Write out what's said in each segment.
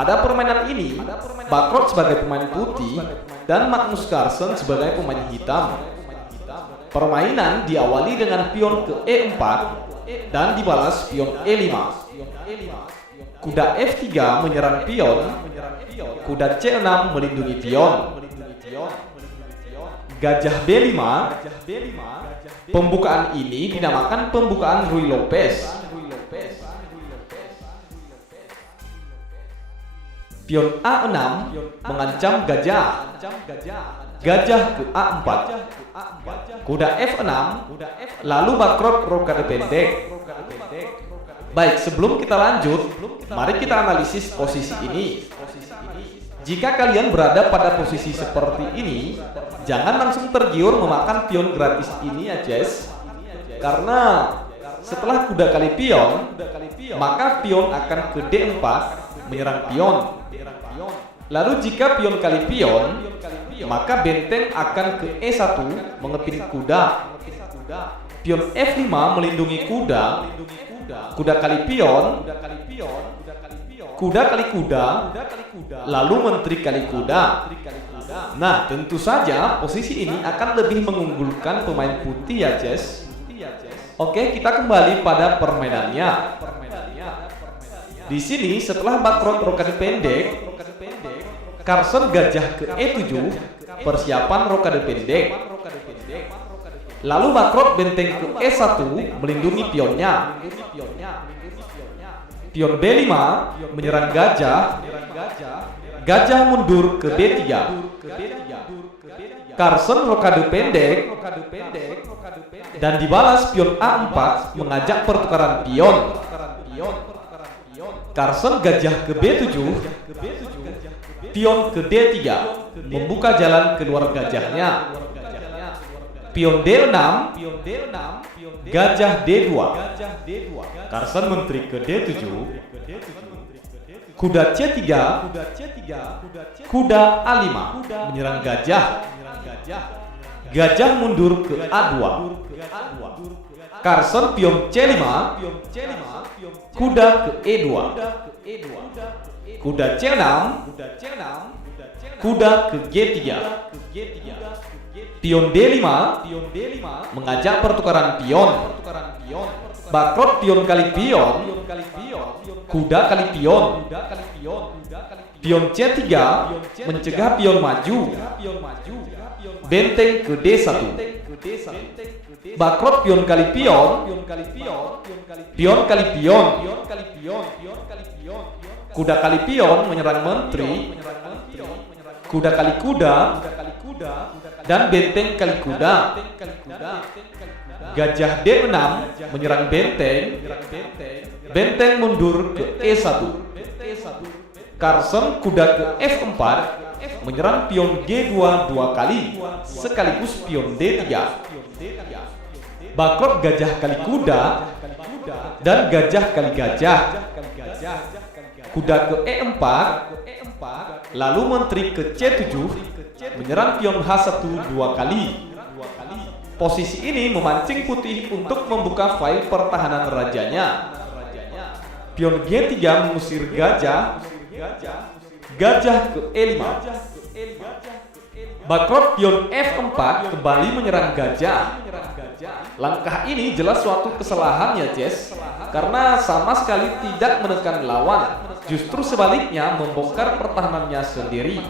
Pada permainan ini, Bakrot sebagai pemain putih dan Magnus Carlsen sebagai pemain hitam. Permainan diawali dengan pion ke E4 dan dibalas pion E5. Kuda F3 menyerang pion, kuda C6 melindungi pion. Gajah B5. Pembukaan ini dinamakan pembukaan Ruy Lopez. Pion A6 mengancam gajah. Gajah ke A4. Kuda F6. Lalu Bakrot rokade pendek. Baik, sebelum kita lanjut, mari kita analisis posisi ini. Jika kalian berada pada posisi seperti ini, jangan langsung tergiur memakan pion gratis ini ya Jess. Karena setelah kuda kali pion, maka pion akan ke D4 menyerang pion. Lalu jika pion kali pion, maka benteng akan ke E1 mengepin kuda. Pion F5 melindungi kuda. Kuda kali pion, kuda kali kuda, lalu menteri kali kuda. Nah, tentu saja posisi ini akan lebih mengunggulkan pemain putih ya Jess. Oke, kita kembali pada permainannya. Di sini setelah Bakrot rokade pendek, Carlsen gajah ke E7, persiapan rokade pendek. Lalu Bakrot benteng ke E1 melindungi pionnya. Pion B5 menyerang gajah. Gajah mundur ke B3. Carlsen rokade pendek dan dibalas pion A4 mengajak pertukaran pion. Carlsen gajah ke B7, pion ke D3 membuka jalan keluar gajahnya. Pion D6, gajah D2. Carlsen menteri ke D7. Kuda C3, kuda A5 menyerang gajah. Gajah mundur ke A2. Carlsen pion C5, kuda ke E2. Kuda C6, kuda ke G3. Pion D5 mengajak pertukaran pion. Bakrot pion kali pion, kuda kali pion. Pion C3 mencegah pion maju. Benteng ke D1. Bakrot pion kali pion, pion kali pion. Kuda kali pion menyerang menteri. Kuda kali kuda dan benteng kali kuda. Gajah D6 menyerang benteng. Benteng mundur ke E1. Carlsen kuda ke F4 menyerang pion G2 dua kali, sekaligus pion D3. Bakrot gajah kali kuda dan gajah kali gajah. Kuda ke E4, lalu menteri ke C7 menyerang pion H1 dua kali. Posisi ini memancing putih untuk membuka file pertahanan rajanya. Pion G3 mengusir gajah. Gajah ke E5. Bakrot pion F4 kembali menyerang gajah. Langkah ini jelas suatu kesalahan ya Jess, karena sama sekali tidak menekan lawan, justru sebaliknya membongkar pertahanannya sendiri.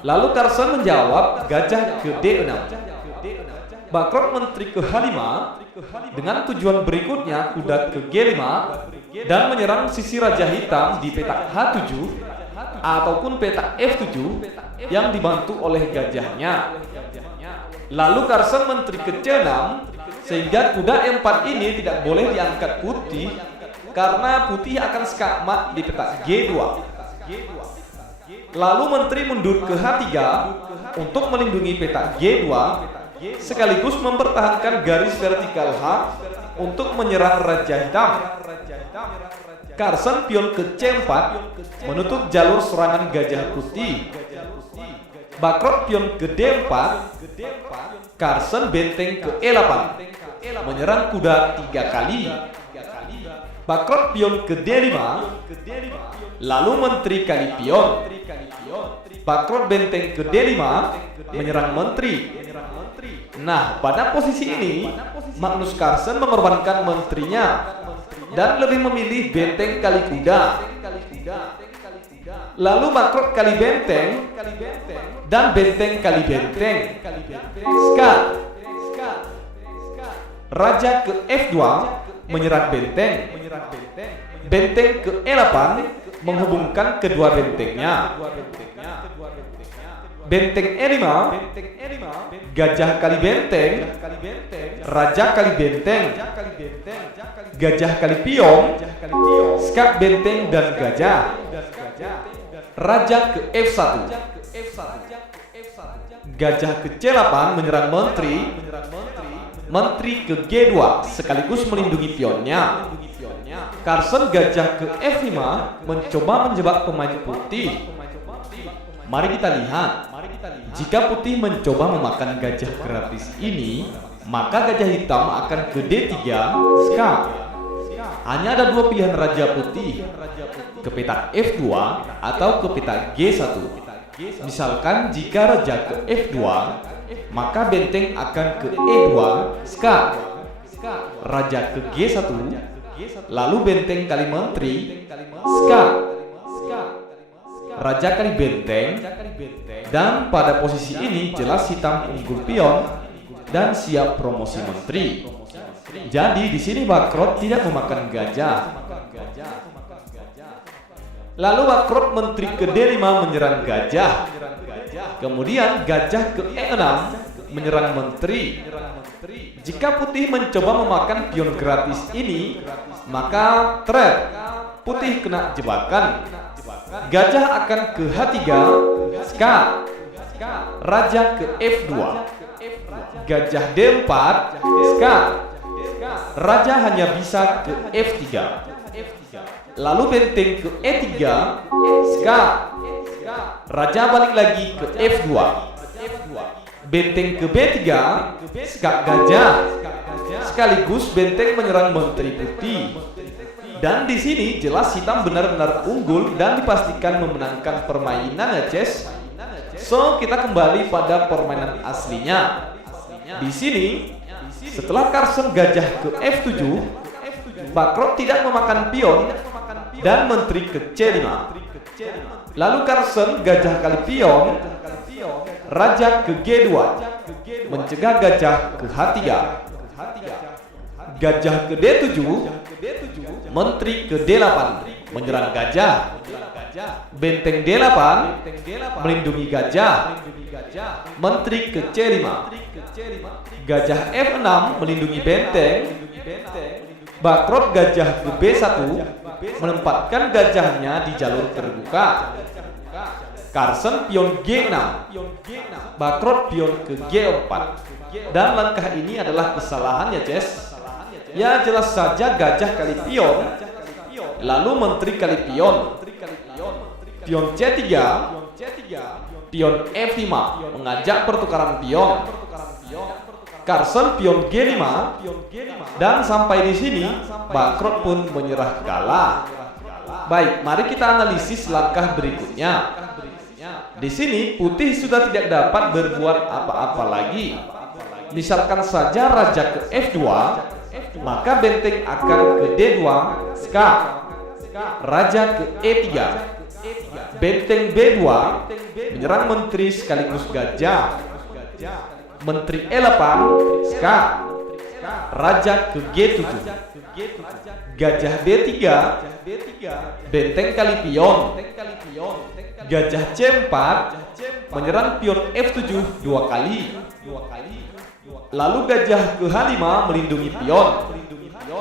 Lalu Carlsen menjawab gajah ke D6. Bakrot menteri ke H5 dengan tujuan berikutnya kuda ke G5 dan menyerang sisi raja hitam di petak H7 ataupun petak F7 yang dibantu oleh gajahnya. Lalu Carlsen menteri ke C6 sehingga kuda E4 ini tidak boleh diangkat putih karena putih akan skakmat di petak G2. Lalu menteri mundur ke H3 untuk melindungi petak G2 sekaligus mempertahankan garis vertikal H untuk menyerang raja hitam. Carlsen pion ke C4 menutup jalur serangan gajah putih. Bakrot pion ke D4, Carlsen benteng ke E8 menyerang kuda 3 kali. Bakrot pion ke D5, Lalu menteri kali pion. Bakrot benteng ke D5 menyerang menteri. Nah, pada posisi ini Magnus Carlsen mengorbankan menterinya dan lebih memilih benteng kali kuda. Lalu bakrot kali benteng dan benteng kali benteng. Skat. Raja ke F2 menyerang benteng. Benteng ke E8 menghubungkan kedua bentengnya. Benteng E5, gajah kali benteng, raja kali benteng, gajah kali pion, skat benteng dan gajah. Raja ke F1, gajah ke C8 menyerang menteri, menteri ke G2 sekaligus melindungi pionnya. Carlsen gajah ke F5 mencoba menjebak pemain putih. Mari kita lihat, jika putih mencoba memakan gajah gratis ini, maka gajah hitam akan ke D3, skak. Hanya ada dua pilihan raja putih, ke petak F2 atau ke petak G1. Misalkan jika raja ke F2, maka benteng akan ke E2, skak. Raja ke G1, lalu benteng kali menteri, skak. Raja kali benteng, dan pada posisi ini jelas hitam unggul pion dan siap promosi menteri. Jadi di sini bakrot tidak memakan gajah. Lalu bakrot menteri ke D5 menyerang gajah. Kemudian gajah ke E6 menyerang menteri. Jika putih mencoba memakan pion gratis ini, maka trap, putih kena jebakan. Gajah akan ke H3, skak. Raja ke F2, gajah D4, skak. Raja hanya bisa ke F3. Lalu benteng ke E3, skak. Raja balik lagi ke F2. Benteng ke B3, skak gajah. Sekaligus benteng menyerang menteri putih. Dan di sini jelas hitam benar-benar unggul dan dipastikan memenangkan permainan ya, Ces. So, kita kembali pada permainan aslinya. Di sini, setelah Carlsen gajah ke F7, bakrot tidak memakan pion dan menteri ke C5. Lalu Carlsen gajah kali pion, raja ke G2, mencegah gajah ke H3. Gajah ke D7, menteri ke D8 menyerang gajah. Benteng D8 melindungi gajah. Menteri ke C5. Gajah F6 melindungi benteng. Bakrot gajah ke B1 menempatkan gajahnya di jalur terbuka. Carlsen pion G6. Bakrot pion ke G4. Dan langkah ini adalah kesalahan ya, Ces. Ya jelas saja gajah kali pion, lalu menteri kali pion. Pion C3, pion F5 mengajak pertukaran pion. Carlsen pion G5, dan sampai di sini bakrot pun menyerah kalah. Baik, mari kita analisis langkah berikutnya. Di sini putih sudah tidak dapat berbuat apa-apa lagi. Misalkan saja raja ke F2, maka benteng akan ke D2, skak. Raja ke E3. Benteng B2 menyerang menteri sekaligus gajah. Menteri E8, skak. Raja ke G7. Gajah D3, benteng kali pion. Gajah C4 menyerang pion F7 dua kali. Lalu gajah ke H5 melindungi pion.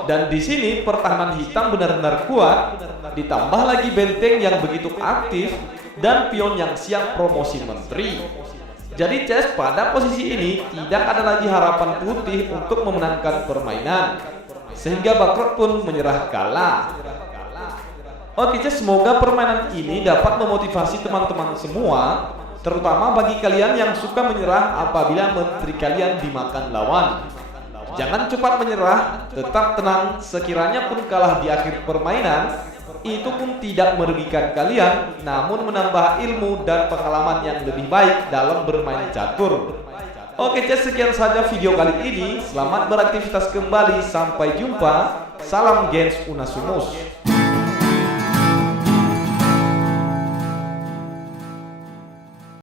Dan di sini pertahanan hitam benar-benar kuat, ditambah lagi benteng yang begitu aktif dan pion yang siap promosi menteri. Jadi Ces, pada posisi ini tidak ada lagi harapan putih untuk memenangkan permainan, sehingga bakrot pun menyerah kalah. Oke Ces, semoga permainan ini dapat memotivasi teman-teman semua, terutama bagi kalian yang suka menyerah apabila menteri kalian dimakan lawan. Jangan cepat menyerah, tetap tenang, sekiranya pun kalah di akhir permainan, Itu pun tidak merugikan kalian, namun menambah ilmu dan pengalaman yang lebih baik dalam bermain catur. Oke, sekian saja video kali ini. Selamat beraktivitas kembali. Sampai jumpa. Salam Gens Unasumus.